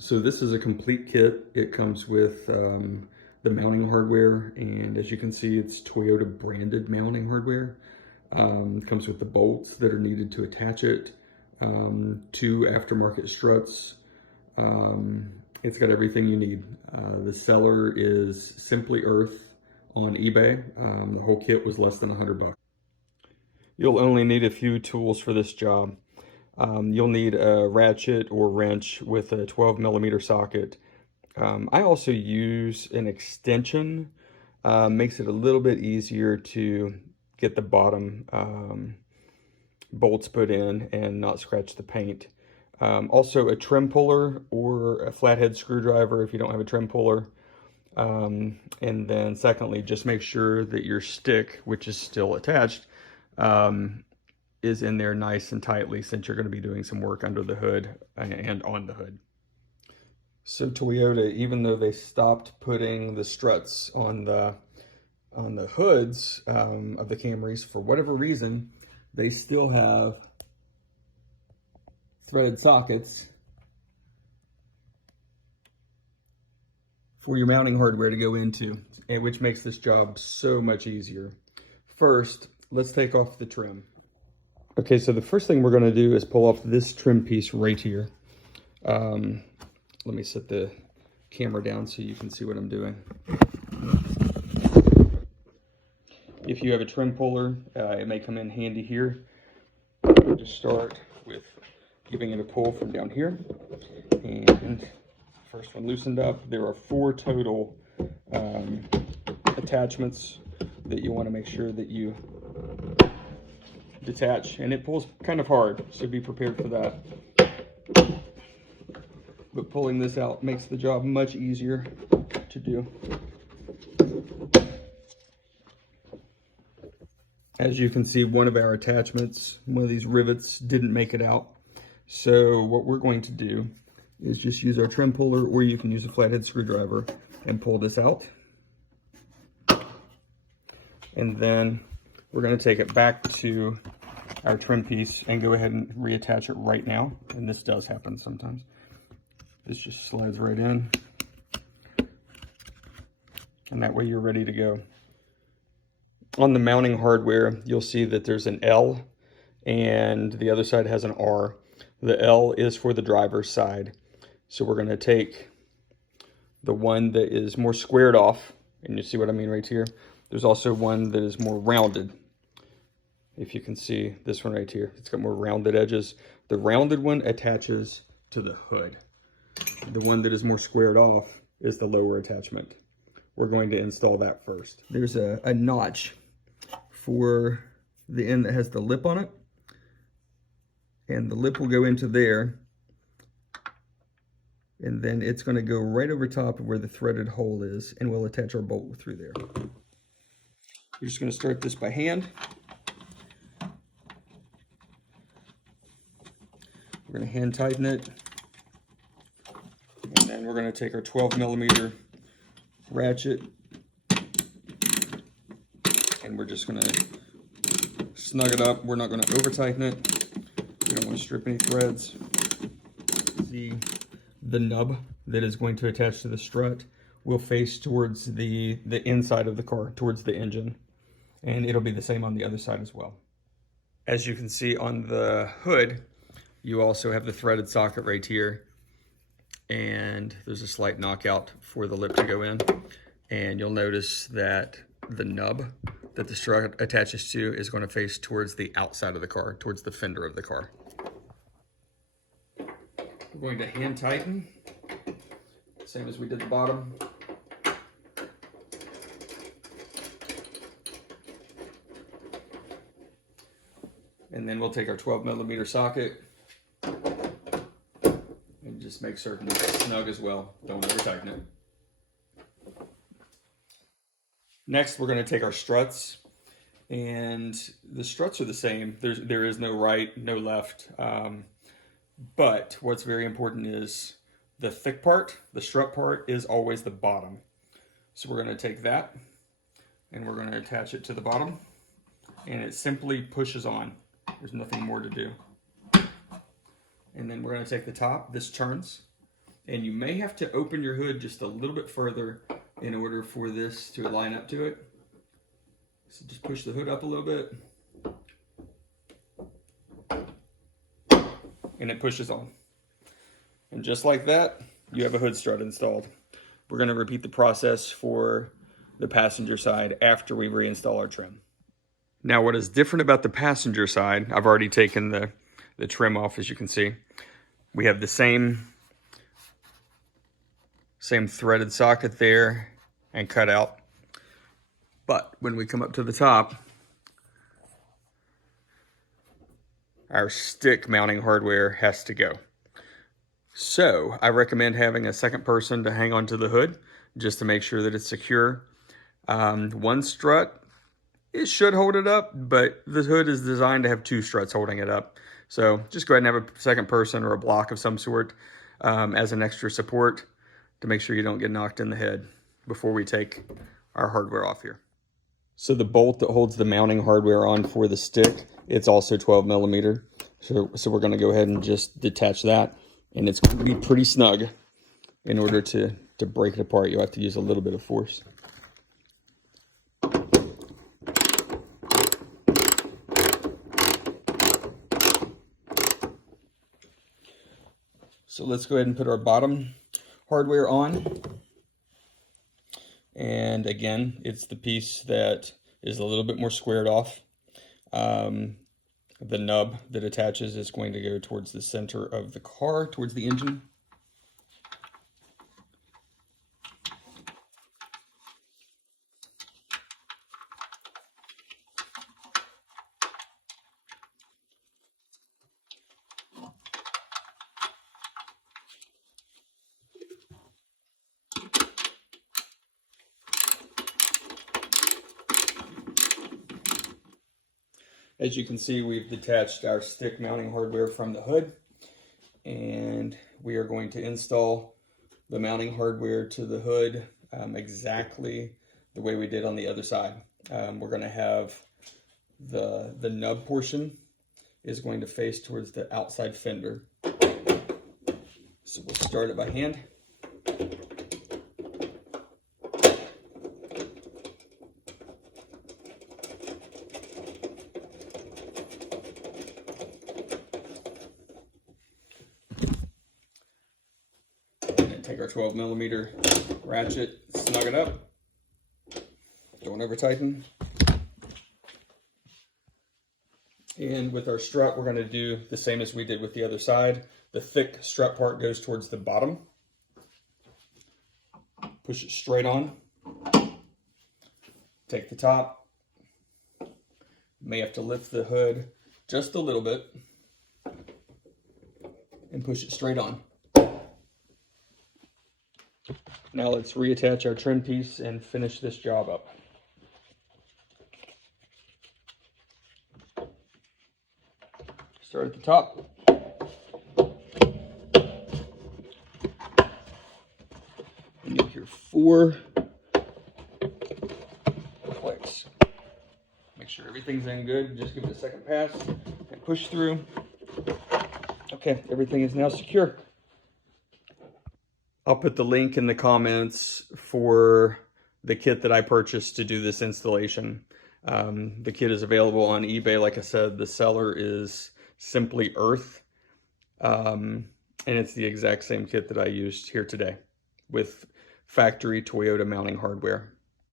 So this is a complete kit. It comes with the mounting hardware, and as you can see, it's Toyota branded mounting hardware. It comes with the bolts that are needed to attach it, two aftermarket struts. It's got everything you need. The seller is Simply Earth on eBay. The whole kit was less than $100. You'll only need a few tools for this job. You'll need a ratchet or wrench with a 12mm socket. I also use an extension. Makes it a little bit easier to get the bottom bolts put in and not scratch the paint. Also a trim puller or a flathead screwdriver if you don't have a trim puller. And then secondly, just make sure that your stick, which is still attached, is in there nice and tightly, since you're going to be doing some work under the hood and on the hood. So Toyota, even though they stopped putting the struts on the hoods of the Camrys, for whatever reason, they still have threaded sockets for your mounting hardware to go into, and which makes this job so much easier. First, let's take off the trim. Okay, so the first thing we're going to do is pull off this trim piece right here. Let me set the camera down so you can see what I'm doing. If you have a trim puller, it may come in handy here. We'll just start with giving it a pull from down here. And first one loosened up. There are 4 total attachments that you want to make sure that you detach, and it pulls kind of hard, so be prepared for that. But pulling this out makes the job much easier to do. As you can see, one of our attachments, one of these rivets, didn't make it out. So what we're going to do is just use our trim puller, or you can use a flathead screwdriver and pull this out. And then we're going to take it back to our trim piece and go ahead and reattach it right now. And this does happen sometimes. This just slides right in. And that way you're ready to go. On the mounting hardware, you'll see that there's an L and the other side has an R. The L is for the driver's side. So we're going to take the one that is more squared off, and you see what I mean right here. There's also one that is more rounded. If you can see this one right here, it's got more rounded edges. The rounded one attaches to the hood. The one that is more squared off is the lower attachment. We're going to install that first. There's a notch for the end that has the lip on it. And the lip will go into there. And then it's going to go right over top of where the threaded hole is, and we'll attach our bolt through there. We're just going to start this by hand. We're going to hand tighten it. And then we're going to take our 12mm ratchet, and we're just going to snug it up. We're not going to over tighten it. We don't want to strip any threads. The nub that is going to attach to the strut will face towards the inside of the car, towards the engine. And it'll be the same on the other side as well. As you can see on the hood, you also have the threaded socket right here. And there's a slight knockout for the lip to go in. And you'll notice that the nub that the strut attaches to is going to face towards the outside of the car, towards the fender of the car. We're going to hand tighten, same as we did the bottom. And then we'll take our 12mm socket and just make certain it's snug as well. Don't over tighten it. Next, we're going to take our struts, and the struts are the same. There is no right, no left. But what's very important is the thick part, the strut part, is always the bottom. So we're going to take that and we're going to attach it to the bottom, and it simply pushes on. There's nothing more to do. And then we're going to take the top. This turns, And you may have to open your hood just a little bit further in order for this to line up to it. So just push the hood up a little bit. And it pushes on. And just like that, you have a hood strut installed. We're going to repeat the process for the passenger side after we reinstall our trim. Now, what is different about the passenger side, I've already taken the trim off, as you can see. We have the same threaded socket there and cut out. But when we come up to the top, our stick mounting hardware has to go. So I recommend having a second person to hang onto the hood just to make sure that it's secure. One strut, it should hold it up, but the hood is designed to have two struts holding it up. So just go ahead and have a second person or a block of some sort as an extra support to make sure you don't get knocked in the head before we take our hardware off here. So the bolt that holds the mounting hardware on for the stick, it's also 12 millimeter. So we're gonna go ahead and just detach that, and it's gonna be pretty snug. In order to break it apart, you'll have to use a little bit of force. So let's go ahead and put our bottom hardware on. And again, it's the piece that is a little bit more squared off. The nub that attaches is going to go towards the center of the car, towards the engine. As you can see, we've detached our stick mounting hardware from the hood, and we are going to install the mounting hardware to the hood exactly the way we did on the other side. We're going to have the nub portion is going to face towards the outside fender. So we'll start it by hand. Take our 12 millimeter ratchet, snug it up, don't over tighten. And with our strut, we're going to do the same as we did with the other side. The thick strut part goes towards the bottom. Push it straight on. Take the top. May have to lift the hood just a little bit and push it straight on. Now let's reattach our trim piece and finish this job up. Start at the top. And you'll hear 4 clicks. Make sure everything's in good. Just give it a second pass and push through. Okay, everything is now secure. I'll put the link in the comments for the kit that I purchased to do this installation. The kit is available on eBay. Like I said, the seller is Simply Earth. And it's the exact same kit that I used here today with factory Toyota mounting hardware.